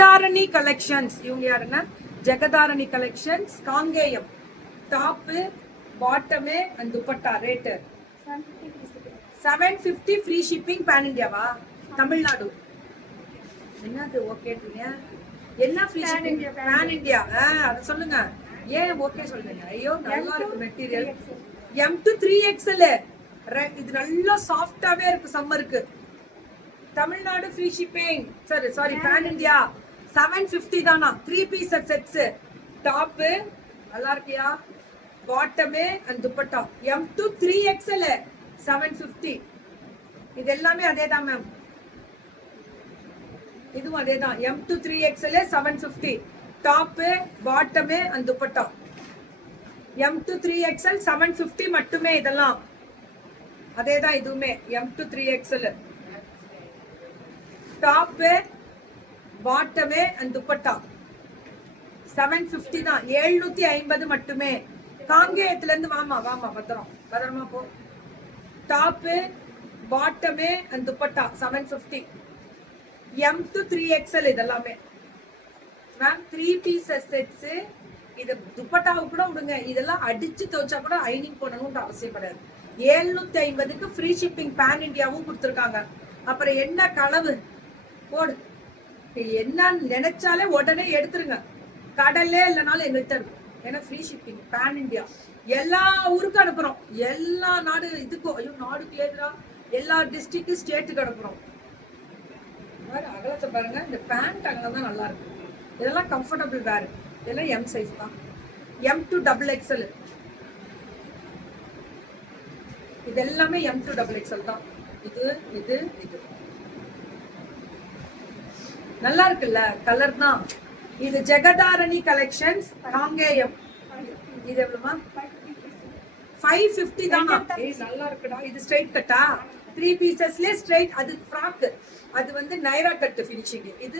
ஜெகதாரணி collections. இவங்க யாருன்னா Jegatharani collections. Kangeyam. Top, bottom and dupatta. Rate 750. Free shipping. Pan இந்தியாவா? தமிழ்நாடு. என்னது ஓகேன்றீங்க? என்ன ஃப்ரீ ஷிப்பிங்? Pan India. அத சொல்லுங்க. ஏன் ஓகே சொல்றீங்க? ஐயோ நல்லா இருக்கு மெட்டீரியல். M to 3XL. இது நல்லா சாஃப்டாவே இருக்கு சம்மருக்கு. Tamil Nadu free shipping. Sorry pan India. 750 தானா? 3 பீஸ் செட்ஸ். டாப் நல்லா இருக்கியா? Bottom and dupatta. M to 3XL 750. இது எல்லாமே அதேதான் மேம். இதுவும் அதேதான். M to 3XL 750. Top, bottom and dupatta. M to 3XL 750 மட்டுமே. இதெல்லாம் அதேதான். இதுவுமே M to 3XL. Top, bottom and dupatta 750 தான். 750 மட்டுமே. காங்கேயத்துல இருந்து வாமா பத்திரமா போ. Top, bottom and dupatta 750. M to 3XL இதெல்லாமே மேம். 3 piece sets. இது துப்பட்டாவை கூட விடுங்க. இதெல்லாம் அடிச்சு துவைச்சா கூட ஐனிங் பண்ணணும்னு அவசியம் கிடையாது. 750க்கு ஃப்ரீ ஷிப்பிங். பேன் இந்தியாவும் கொடுத்துருக்காங்க. அப்புறம் என்ன களவு போடு. என்ன நினைச்சாலே உடனே எடுத்துருங்க. கடல்லே இல்லைனாலும் எங்கள்கிட்ட இருக்கும். ஏன்னா ஃப்ரீ ஷிப்பிங். Pan India. எல்லா ஊருக்கும் அனுப்புறோம். எல்லா நாடு இதுக்கும். ஐயோ நாடுக்கு ஏதுரா எல்லா டிஸ்ட்ரிக்ட் ஸ்டேட்டுக்கு அனுப்புறோம். அகலத்தை பாருங்க. இந்த பேண்ட் அகலம் தான் நல்லா இருக்கு. இதெல்லாம் கம்ஃபர்டபுள் வேர். இதெல்லாம் M சைஸ் தான். M to XXL. இது எல்லாமே M to XXL தான். இது இது இது நல்லா இருக்குல்ல? கலர் தான். இது ஜெகதாரணி கலெக்ஷன்ஸ். காங்கேயம். இது எவ்வளவுமா? 550 தானா? நல்லா இருக்குடா. இது ஸ்ட்ரைட் கட்டா? 3 பீசஸ்ல ஸ்ட்ரைட். அது ஃப்ராக். அது வந்து நைரா கட் ஃபினிஷிங். இது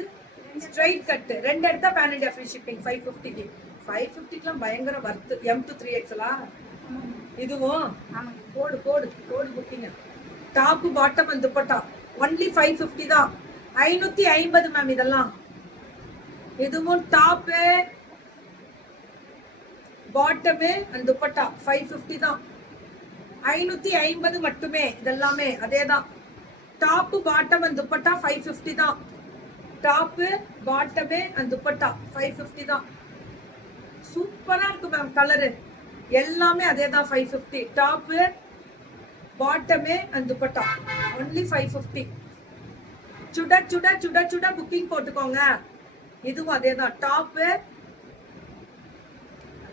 ஸ்ட்ரைட் கட். ரெண்டு எடுத்தா பேன் இந்தியா ஃப்ரீ ஷிப்பிங். 550க்கு. 550க்குலாம் பயங்கர வர்த். M to 3XL. இதுவும் போடு புக்கிங்க. Top, bottom and dupatta only 550 தான். 550 மேம். இதெல்லாம் இதுவும் டாப், பாட்டம் அண்ட் துப்பட்டா 550 தான். 550 மட்டுமே. இதெல்லாமே அதேதான். டாப், பாட்டம் அண்ட் துப்பட்டா 550 தான். டாப், பாட்டம் அண்ட் துப்பட்டா 550 தான். சூப்பரா இருக்கு மேம். கலரு எல்லாமே அதேதான். 550. Top, bottom and dupatta only 550. சுட புக்கிங் போட்டுக்கோங்க. இதுவும் அதேதான். டாப்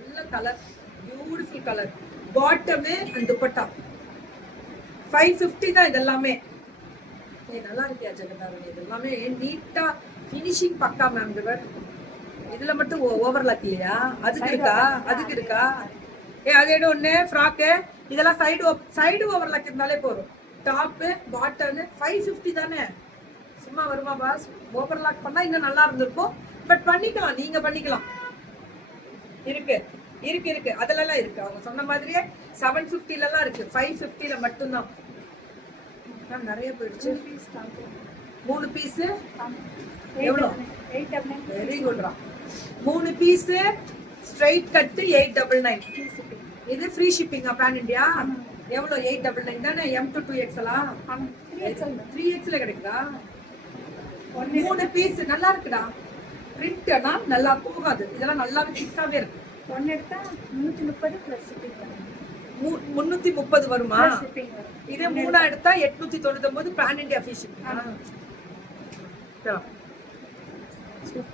நல்ல colour, beautiful colour. Bottom and dupatta 550 தான். இதெல்லாமே நல்லா இருக்கியா ஜெகதாரணி? இதெல்லாமே நீட்டா ஃபினிஷிங் பக்கா மேம். இதுல மட்டும் ஓவர்லாக் இல்லையா? அதுக்கு இருக்கா? அதே ஒண்ணு ஃப்ராக்கு. இதெல்லாம் சைடு ஓவர்லாக் இருந்தாலே போதும். டாப், பாட்டம் 550 தானே? சும்மா வருமா பாஸ்? ஓவர்லாக் பண்ணா இன்னும் நல்லா இருந்திருக்கும். பட் பண்ணிக்கலாம். நீங்க பண்ணிக்கலாம். இருக்கு அதெல்லாம் இருக்கு. அவங்க சொன்ன மாதிரியே 750 எல்லாம் இருக்கு. 550ல மட்டும்தான். நிறைய போயிடுச்சு. 3 பீஸ் எவ்வளோ? வெரி குட்ரா. 3 பீஸ் ஸ்ட்ரைட் கட் 899. இது ஃப்ரீ ஷிப்பிங்கா? Pan India. எவ்வளோ? 899 தானே? M to 2XL. 3XL கிடைக்குதா? 3 பீஸ் நல்லா இருக்குடா. பிரிண்ட் நல்லா போகாது. இதெல்லாம் நல்லாவே திக்காவே இருக்கு. ஒன்னு எடுத்தா 330 பிளஸ் 330 வருமா? இதே 3 எடுத்தா 899. Pan India free shipping. Super.